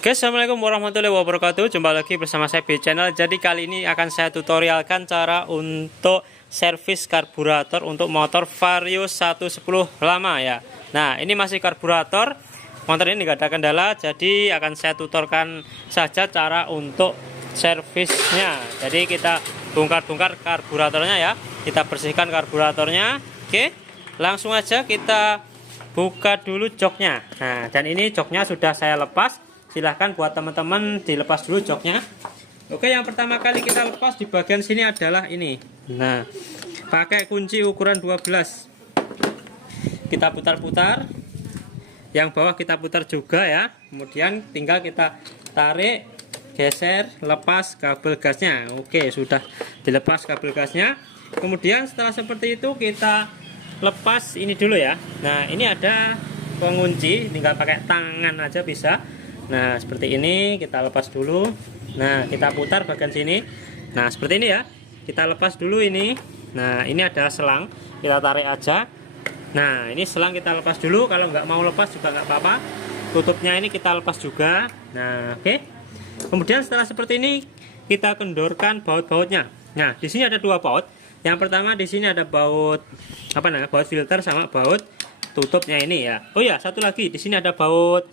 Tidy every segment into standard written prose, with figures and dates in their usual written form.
Oke, assalamualaikum warahmatullahi wabarakatuh. Jumpa lagi bersama saya di channel. Jadi kali ini akan saya tutorialkan cara untuk servis karburator untuk motor Vario 110 lama ya. Nah, ini masih karburator. Motor ini nggak ada kendala, jadi akan saya tutorkan saja cara untuk servisnya. Jadi kita bongkar-bongkar karburatornya ya. Kita bersihkan karburatornya. Oke, langsung aja kita buka dulu joknya. Nah, dan ini joknya sudah saya lepas. Silahkan buat teman-teman dilepas dulu joknya. Oke, yang pertama kali kita lepas di bagian sini adalah ini. Nah, pakai kunci ukuran 12. Kita putar-putar. Yang bawah kita putar juga ya. Kemudian tinggal kita tarik, geser, lepas kabel gasnya. Oke, sudah dilepas kabel gasnya. Kemudian setelah seperti itu kita lepas ini dulu ya. Nah, ini ada pengunci, tinggal pakai tangan aja bisa. Nah, seperti ini kita lepas dulu. Nah, kita putar bagian sini. Nah, seperti ini ya. Kita lepas dulu ini. Nah, ini ada selang. Kita tarik aja. Nah, ini selang kita lepas dulu. Kalau nggak mau lepas juga nggak apa-apa. Tutupnya ini kita lepas juga. Nah, oke. Kemudian setelah seperti ini kita kendorkan baut-bautnya. Nah, di sini ada dua baut. Yang pertama di sini ada baut baut filter sama baut tutupnya ini ya. Oh ya, satu lagi di sini ada baut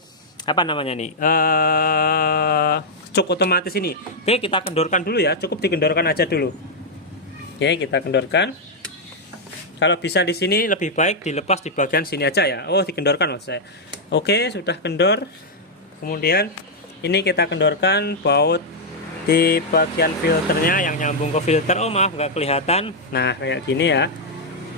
cuk otomatis ini. Oke, kita kendorkan dulu ya, cukup dikendorkan aja dulu. Oke, kita kendorkan. Kalau bisa di sini lebih baik dilepas di bagian sini aja ya. Oh, dikendorkan maksud saya. Oke, sudah kendor. Kemudian ini kita kendorkan baut di bagian filternya yang nyambung ke filter. Oh maaf, nggak kelihatan. Nah, kayak gini ya.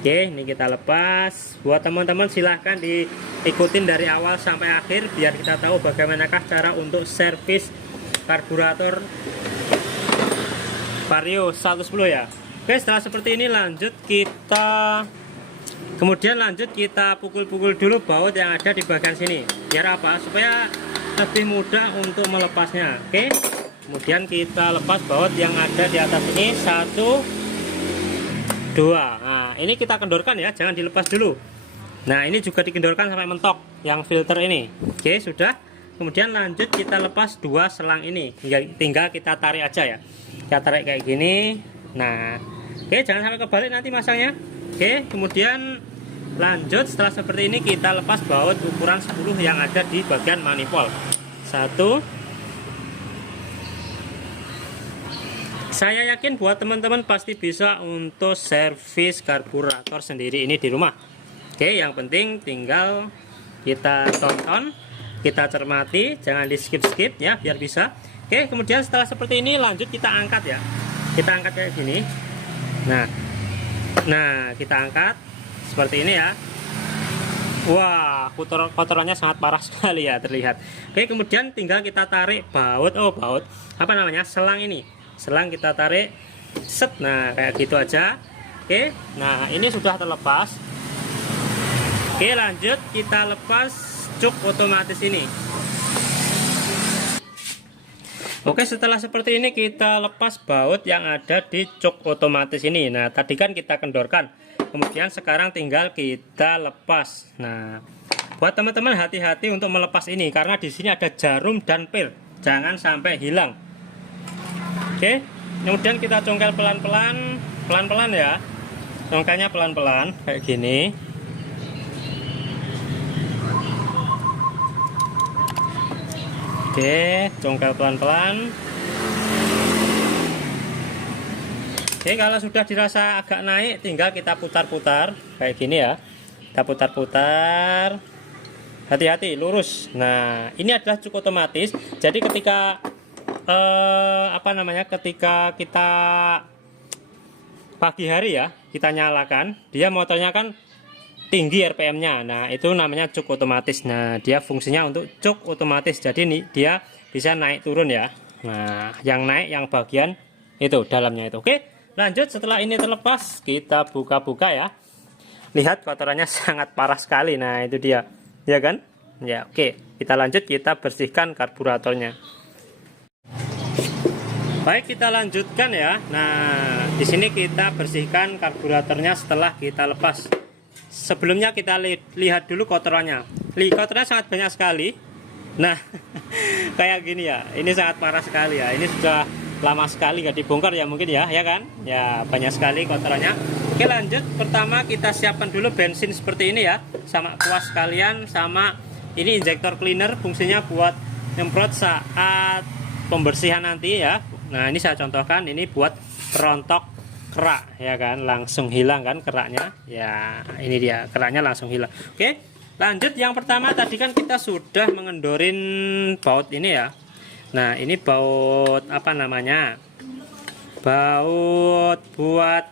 Oke, ini kita lepas. Buat teman-teman silahkan diikutin dari awal sampai akhir biar kita tahu bagaimanakah cara untuk servis karburator Vario 110 ya. Oke, setelah seperti ini lanjut kita pukul-pukul dulu baut yang ada di bagian sini. Biar apa? Supaya lebih mudah untuk melepasnya. Oke. Kemudian kita lepas baut yang ada di atas ini. 1, 2. Nah, ini kita kendorkan ya, jangan dilepas dulu. Nah, ini juga dikendorkan sampai mentok yang filter ini. Oke, sudah. Kemudian lanjut kita lepas dua selang ini. Tinggal kita tarik aja ya. Kita tarik kayak gini. Nah, oke, jangan sampai kebalik nanti masangnya. Oke, kemudian lanjut setelah seperti ini kita lepas baut ukuran 10 yang ada di bagian manifold. 1. Saya yakin buat teman-teman pasti bisa untuk servis karburator sendiri ini di rumah. Oke, yang penting tinggal kita tonton, kita cermati, jangan di skip-skip ya biar bisa. Oke, kemudian setelah seperti ini lanjut kita angkat ya. Kita angkat kayak gini. Nah, kita angkat seperti ini ya. Wah, kotorannya sangat parah sekali ya terlihat. Oke, kemudian tinggal kita tarik selang ini. Selang kita tarik set. Nah, kayak gitu aja. Oke, nah ini sudah terlepas. Oke, lanjut kita lepas cuk otomatis ini. Oke, setelah seperti ini kita lepas baut yang ada di cuk otomatis ini. Nah, tadi kan kita kendorkan, kemudian sekarang tinggal kita lepas. Nah, buat teman-teman hati-hati untuk melepas ini karena di sini ada jarum dan pil, jangan sampai hilang. Oke, kemudian kita congkel pelan-pelan ya. Congkelnya pelan-pelan kayak gini. Oke, congkel pelan-pelan. Oke, kalau sudah dirasa agak naik, tinggal kita putar-putar kayak gini ya. Kita putar-putar. Hati-hati, lurus. Nah, ini adalah cuk otomatis. Jadi ketika ketika kita pagi hari ya kita nyalakan, dia motornya kan tinggi RPM-nya. Nah, itu namanya cuk otomatis. Nah, dia fungsinya untuk cuk otomatis. Jadi nih dia bisa naik turun ya. Nah, yang naik yang bagian itu dalamnya itu. Oke, lanjut setelah ini terlepas kita buka-buka ya. Lihat kotorannya sangat parah sekali. Nah, itu dia. Ya kan? Ya, oke. Kita lanjut, kita bersihkan karburatornya. Baik, kita lanjutkan ya. Nah, di sini kita bersihkan karburatornya setelah kita lepas. Sebelumnya kita lihat dulu kotorannya. Kotorannya sangat banyak sekali. Nah, kayak gini ya. Ini sangat parah sekali ya. Ini sudah lama sekali nggak dibongkar ya mungkin ya, ya kan? Ya banyak sekali kotorannya. Oke, lanjut. Pertama kita siapkan dulu bensin seperti ini ya, sama kuas kalian, sama ini injektor cleaner, fungsinya buat nyemprot saat pembersihan nanti ya. Nah, ini saya contohkan, ini buat rontok kerak ya kan, langsung hilang kan keraknya. Ya, ini dia keraknya langsung hilang. Oke. Lanjut, yang pertama tadi kan kita sudah mengendorin baut ini ya. Nah, ini baut apa namanya? Baut buat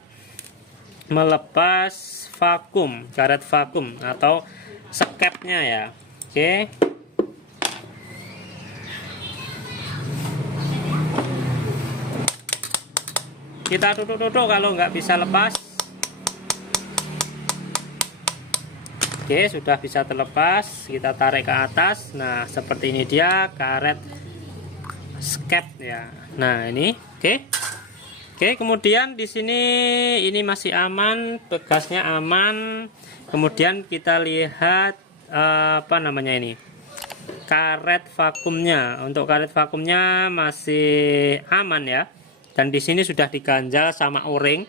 melepas vakum, karet vakum atau skepnya ya. Oke. Kita tutup-tutup kalau nggak bisa lepas. Oke, sudah bisa terlepas, kita tarik ke atas. Nah, seperti ini dia karet skep ya. Nah, ini oke, kemudian di sini ini masih aman, gasnya aman. Kemudian kita lihat apa namanya ini? Karet vakumnya. Untuk karet vakumnya masih aman ya. Dan di sini sudah diganjal sama o-ring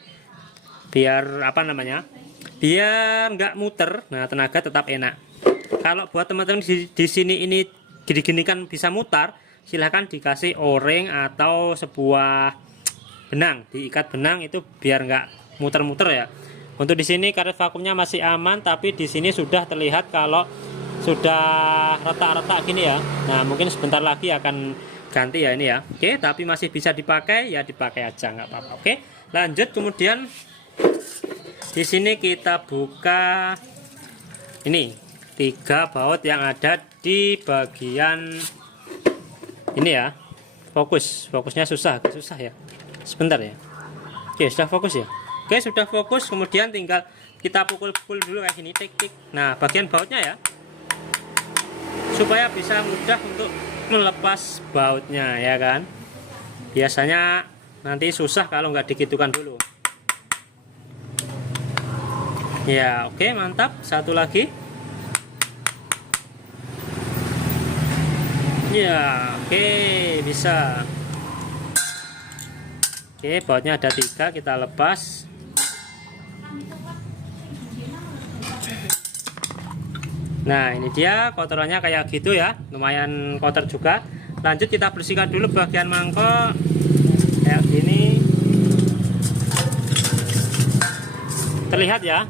biar apa namanya? Biar nggak muter. Nah, tenaga tetap enak. Kalau buat teman-teman di sini ini gini-gini kan bisa mutar, silahkan dikasih o-ring atau sebuah benang, diikat benang itu biar nggak muter-muter ya. Untuk di sini karet vakumnya masih aman, tapi di sini sudah terlihat kalau sudah retak-retak gini ya. Nah, mungkin sebentar lagi akan ganti ya ini ya. Oke, tapi masih bisa dipakai ya, dipakai aja nggak apa-apa. Oke, lanjut. Kemudian di sini kita buka ini 3 baut yang ada di bagian ini ya. Fokusnya susah ya. Sebentar ya. Oke, sudah fokus ya. Oke, sudah fokus. Kemudian tinggal kita pukul-pukul dulu kayak gini, tik-tik. Nah, bagian bautnya ya, supaya bisa mudah untuk melepas bautnya ya kan. Biasanya nanti susah kalau nggak digitukan dulu. Ya, oke, mantap. Satu lagi. Ya, oke, bisa. Oke, bautnya ada 3, kita lepas. Nah, ini dia kotorannya kayak gitu ya, lumayan kotor juga. Lanjut kita bersihkan dulu bagian mangkok kayak gini. Terlihat ya.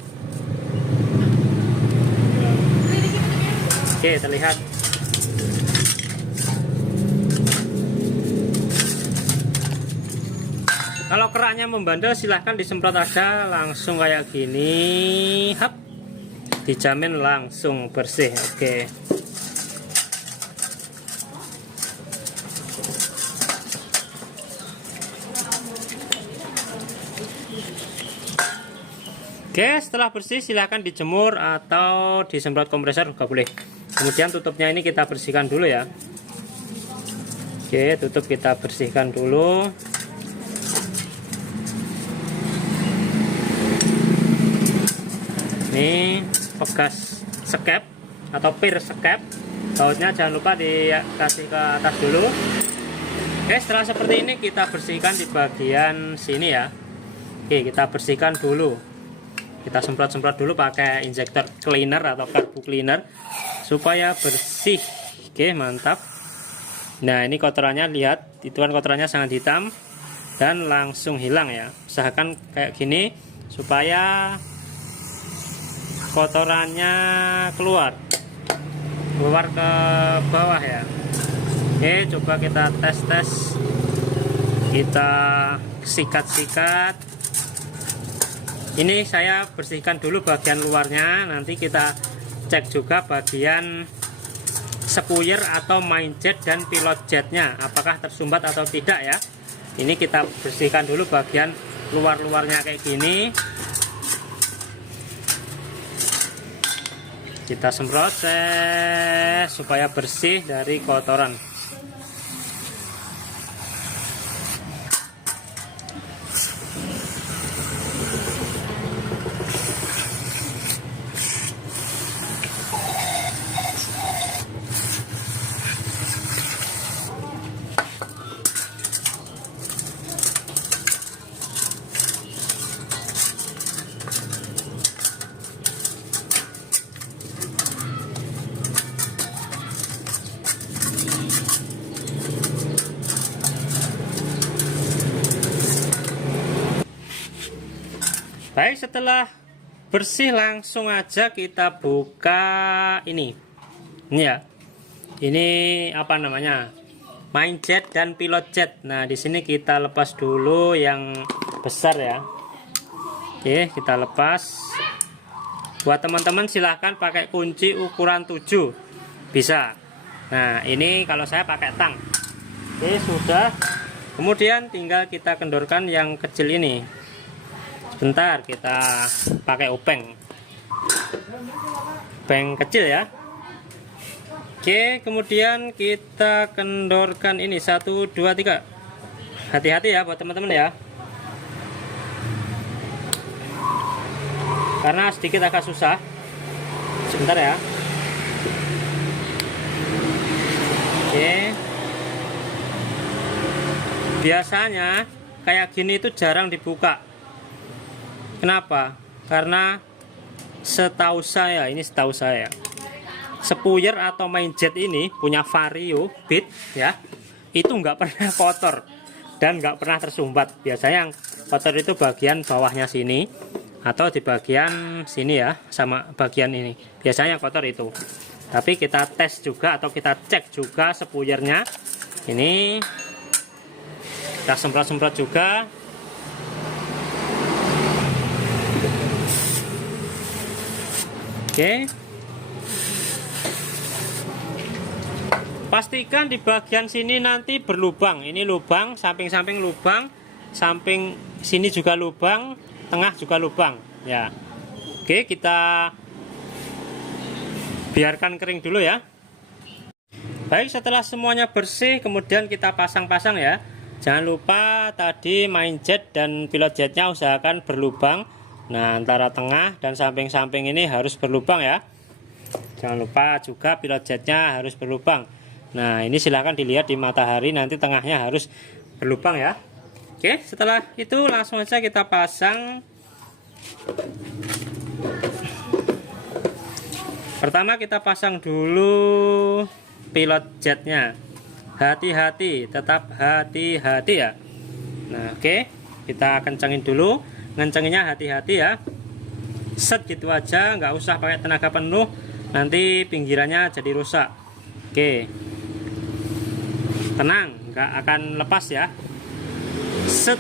Oke, terlihat. Kalau keraknya membandel silahkan disemprot aja langsung kayak gini. Hap. Dijamin langsung bersih. Oke. Oke, setelah bersih silahkan dijemur atau disemprot kompresor juga boleh. Kemudian tutupnya ini kita bersihkan dulu ya. Oke, tutup kita bersihkan dulu. Ini pegas skep atau pir skep. Bautnya jangan lupa dikasih ke atas dulu. Oke, setelah seperti ini kita bersihkan di bagian sini ya. Oke, kita bersihkan dulu. Kita semprot-semprot dulu pakai injektor cleaner atau karbu cleaner supaya bersih. Oke, mantap. Nah, ini kotorannya, lihat, itu kan kotorannya sangat hitam dan langsung hilang ya. Usahakan kayak gini supaya kotorannya keluar ke bawah ya. Oke, coba kita tes, kita sikat-sikat. Ini saya bersihkan dulu bagian luarnya, nanti kita cek juga bagian spuyer atau main jet dan pilot jetnya apakah tersumbat atau tidak ya. Ini kita bersihkan dulu bagian luar-luarnya kayak gini. Kita semprot supaya bersih dari kotoran. Baik, setelah bersih langsung aja kita buka ini ya. Ini apa namanya, main jet dan pilot jet. Nah di sini kita lepas dulu yang besar ya. Oke, kita lepas. Buat teman-teman silahkan pakai kunci ukuran 7 bisa. Nah ini kalau saya pakai tang. Oke, sudah. Kemudian tinggal kita kendorkan yang kecil ini. Bentar, kita pakai obeng kecil ya. Oke, kemudian kita kendorkan ini 1 2 3. Hati-hati ya buat teman-teman ya, karena sedikit agak susah. Sebentar ya. Oke, biasanya kayak gini itu jarang dibuka. Kenapa? Karena setahu saya, sepuyer atau main jet ini punya vario bit ya, itu nggak pernah kotor dan nggak pernah tersumbat. Biasanya yang kotor itu bagian bawahnya sini atau di bagian sini ya, sama bagian ini. Biasanya yang kotor itu. Tapi kita tes juga atau kita cek juga sepuyernya. Ini kita semprot-semprot juga. Oke, pastikan di bagian sini nanti berlubang. Ini lubang, samping-samping lubang, samping sini juga lubang, tengah juga lubang ya. Oke, kita biarkan kering dulu ya. Baik, setelah semuanya bersih kemudian kita pasang-pasang ya. Jangan lupa tadi main jet dan pilot jetnya usahakan berlubang. Nah, antara tengah dan samping-samping ini harus berlubang ya. Jangan lupa juga pilot jetnya harus berlubang. Nah, ini silahkan dilihat di matahari, nanti tengahnya harus berlubang ya. Oke, setelah itu langsung aja kita pasang. Pertama kita pasang dulu pilot jetnya. Hati-hati, tetap hati-hati ya. Nah, oke, kita kencangin dulu. Ngencenginnya hati-hati ya, set gitu aja, nggak usah pakai tenaga penuh, nanti pinggirannya jadi rusak. Oke, tenang, nggak akan lepas ya. Set,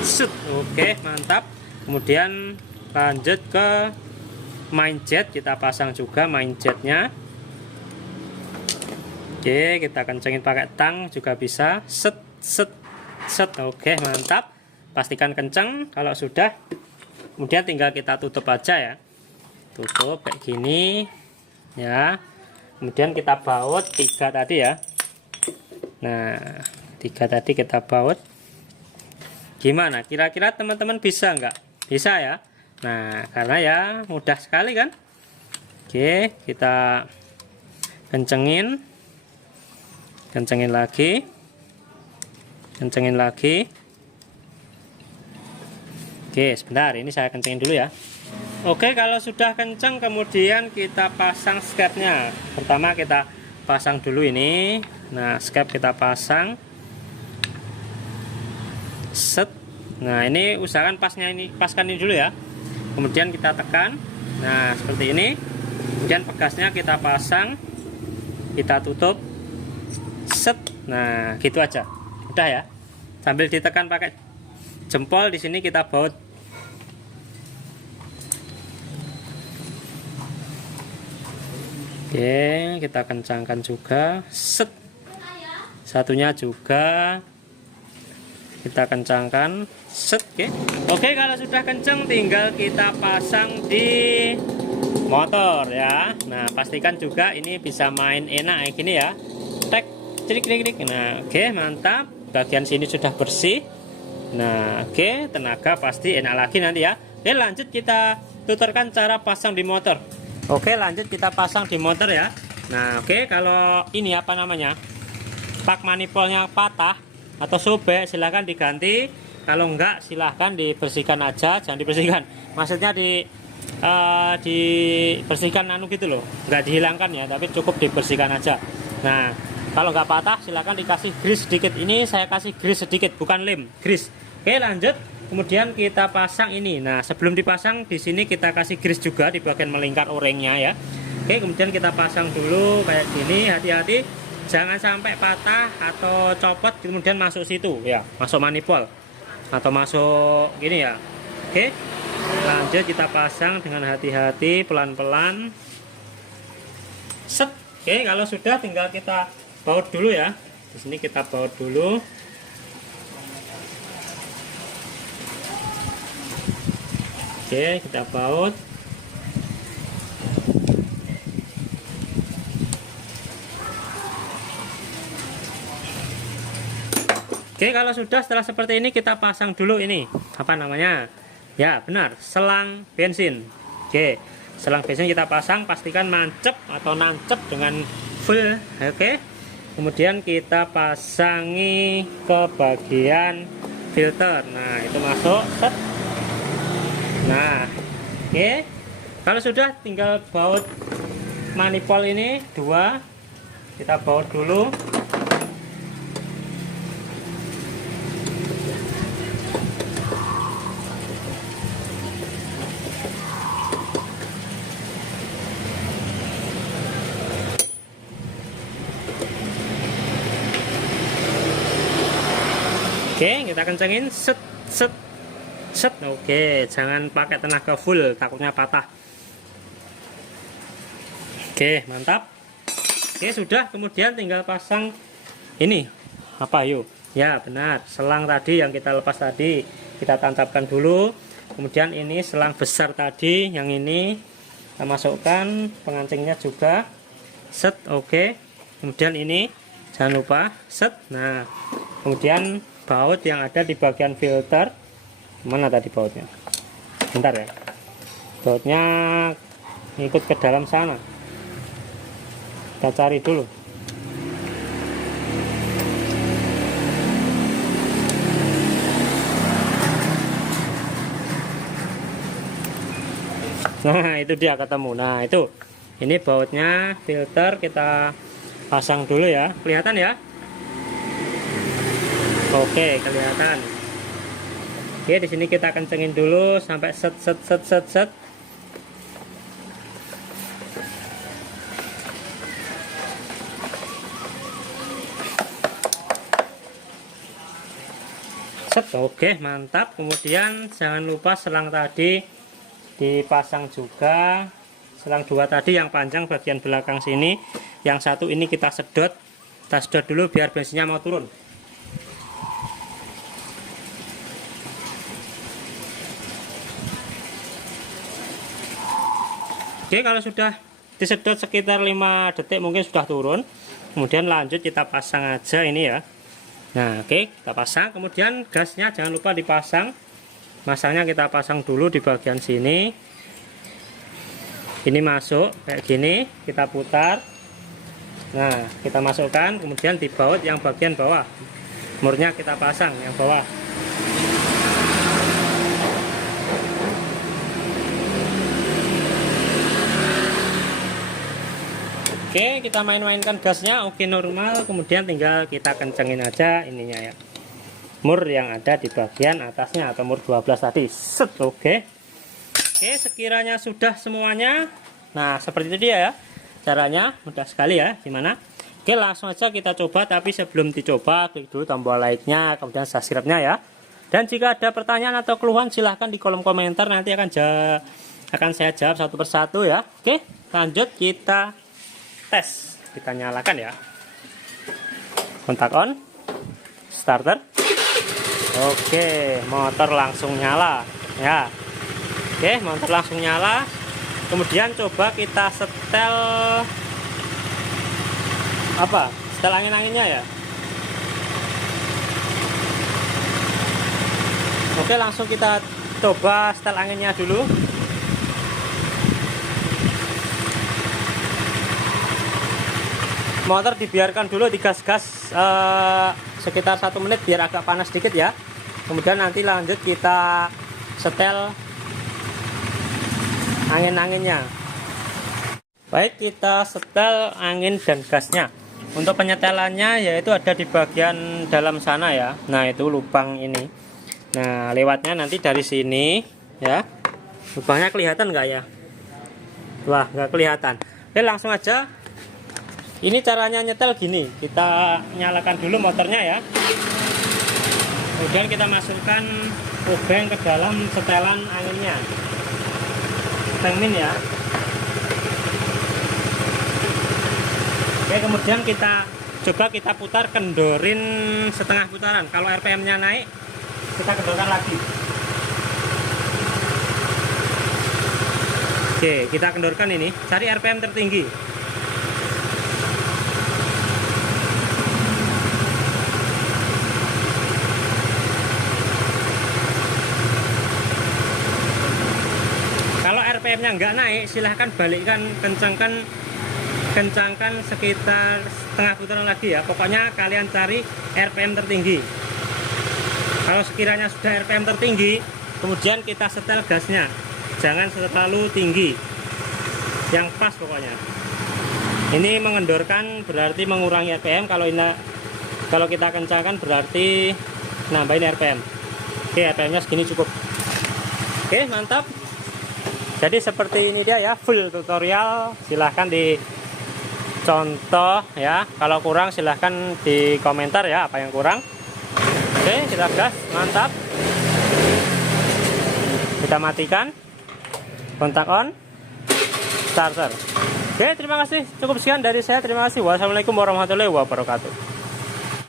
set, oke, mantap. Kemudian lanjut ke main jet, kita pasang juga main jetnya. Oke, kita kencengin pakai tang juga bisa. Set, set, set, oke, mantap. Pastikan kencang. Kalau sudah, kemudian tinggal kita tutup aja ya, tutup kayak gini ya. Kemudian kita baut 3 tadi ya. Nah, 3 tadi kita baut. Gimana kira-kira teman-teman bisa nggak? Bisa ya. Nah, karena ya mudah sekali kan. Oke, kita kencengin lagi, kencengin lagi. Oke, sebentar, ini saya kencengin dulu ya. Oke, kalau sudah kenceng kemudian kita pasang skepnya. Pertama kita pasang dulu ini. Nah, skep kita pasang. Set. Nah, ini usahakan paskan ini dulu ya. Kemudian kita tekan. Nah, seperti ini. Kemudian pegasnya kita pasang. Kita tutup. Set. Nah, gitu aja. Udah ya. Sambil ditekan pakai jempol, di sini kita baut. Oke, kita kencangkan juga. Set. Satunya juga kita kencangkan. Set. Oke, kalau sudah kencang tinggal kita pasang di motor ya. Nah, pastikan juga ini bisa main enak kayak gini ya. Tek, cerik. Nah, oke, mantap. Bagian sini sudah bersih. Nah, oke, tenaga pasti enak lagi nanti ya. Oke, lanjut kita tuturkan cara pasang di motor. Oke, lanjut kita pasang di motor ya. Nah, oke, kalau ini apa namanya, pak manifoldnya patah atau sobek, silahkan diganti. Kalau enggak, silahkan dibersihkan aja. Jangan dibersihkan, maksudnya dibersihkan anu gitu loh, enggak dihilangkan ya, tapi cukup dibersihkan aja. Nah, kalau enggak patah, silahkan dikasih grease sedikit. Ini saya kasih grease sedikit, bukan lem, grease. Oke, lanjut kemudian kita pasang ini. Nah, sebelum dipasang di sini kita kasih grease juga di bagian melingkar o-ringnya ya. Oke, kemudian kita pasang dulu kayak gini. Hati-hati jangan sampai patah atau copot kemudian masuk situ ya, masuk manifold atau masuk gini ya. Oke, lanjut kita pasang dengan hati-hati, pelan-pelan. Set. Oke, kalau sudah tinggal kita baut dulu ya. Di sini kita baut dulu. Oke, kita baut. Oke, kalau sudah setelah seperti ini kita pasang dulu ini apa namanya ya, benar, selang bensin. Oke, selang bensin kita pasang, pastikan mancep atau nancep dengan full. Oke, kemudian kita pasangi ke bagian filter. Nah, itu masuk set. Nah, oke, kalau sudah tinggal baut manifold ini dua, kita baut dulu. Oke, kita kencengin set set set. Oke, jangan pakai tenaga full, takutnya patah. Oke, mantap. Oke, sudah. Kemudian tinggal pasang ini apa yuk ya, benar, selang tadi yang kita lepas tadi kita tancapkan dulu. Kemudian ini selang besar tadi yang ini kita masukkan, pengancingnya juga set. Oke, kemudian ini jangan lupa set. Nah, kemudian baut yang ada di bagian filter, mana tadi bautnya? Bentar ya, bautnya ikut ke dalam sana, kita cari dulu. Nah, itu dia ketemu. Nah, itu ini bautnya filter, kita pasang dulu ya, kelihatan ya. Oke, kelihatan. Oke, di sini kita kencengin dulu sampai set set set set set. Set. Oke, mantap. Kemudian jangan lupa selang tadi dipasang juga. Selang dua tadi yang panjang bagian belakang sini, yang satu ini kita sedot. Kita sedot dulu biar bensinnya mau turun. Oke, kalau sudah disedot sekitar 5 detik mungkin sudah turun. Kemudian lanjut kita pasang aja ini ya. Nah, oke, kita pasang. Kemudian gasnya jangan lupa dipasang. Masangnya kita pasang dulu di bagian sini. Ini masuk kayak gini, kita putar. Nah, kita masukkan, kemudian dibaut yang bagian bawah. Murnya kita pasang yang bawah. Oke, kita main-mainkan gasnya, oke normal. Kemudian tinggal kita kencengin aja ininya ya, mur yang ada di bagian atasnya atau mur 12 tadi. Set. Oke, sekiranya sudah semuanya. Nah, seperti itu dia ya caranya, mudah sekali ya. Gimana? Oke, langsung aja kita coba. Tapi sebelum dicoba, klik dulu tombol like-nya, kemudian subscribe-nya ya. Dan jika ada pertanyaan atau keluhan silahkan di kolom komentar, nanti akan saya jawab satu persatu ya. Oke, lanjut kita tes. Kita nyalakan ya, kontak on, starter. Oke, motor langsung nyala ya. Oke, motor langsung nyala. Kemudian coba kita setel apa, setel angin-anginnya ya. Oke, langsung kita coba setel anginnya dulu. Motor dibiarkan dulu digas-gas sekitar 1 menit biar agak panas sedikit ya. Kemudian nanti lanjut kita setel angin-anginnya. Baik, kita setel angin dan gasnya. Untuk penyetelannya yaitu ada di bagian dalam sana ya. Nah, itu lubang ini. Nah, lewatnya nanti dari sini ya. Lubangnya kelihatan nggak ya? Wah, nggak kelihatan. Oke, langsung aja. Ini caranya nyetel gini. Kita nyalakan dulu motornya ya. Kemudian kita masukkan obeng ke dalam setelan anginnya. Tengmin ya. Oke, kemudian kita coba kita putar, kendorin setengah putaran. Kalau RPM-nya naik, kita kendorkan lagi. Oke, kita kendorkan ini, cari RPM tertinggi. Kalau RPM-nya nggak naik, silahkan balikkan, kencangkan sekitar setengah putaran lagi ya. Pokoknya kalian cari RPM tertinggi. Kalau sekiranya sudah RPM tertinggi, kemudian kita setel gasnya. Jangan terlalu tinggi, yang pas pokoknya. Ini mengendorkan berarti mengurangi RPM. Kalau kita kencangkan berarti nambahin RPM. Oke, RPM-nya segini cukup. Oke, mantap. Jadi seperti ini dia ya, full tutorial. Silahkan dicontoh ya. Kalau kurang silahkan di komentar ya apa yang kurang. Oke, kita gas, mantap. Kita matikan. Kontak on, starter. Oke, terima kasih. Cukup sekian dari saya. Terima kasih. Wassalamualaikum warahmatullahi wabarakatuh.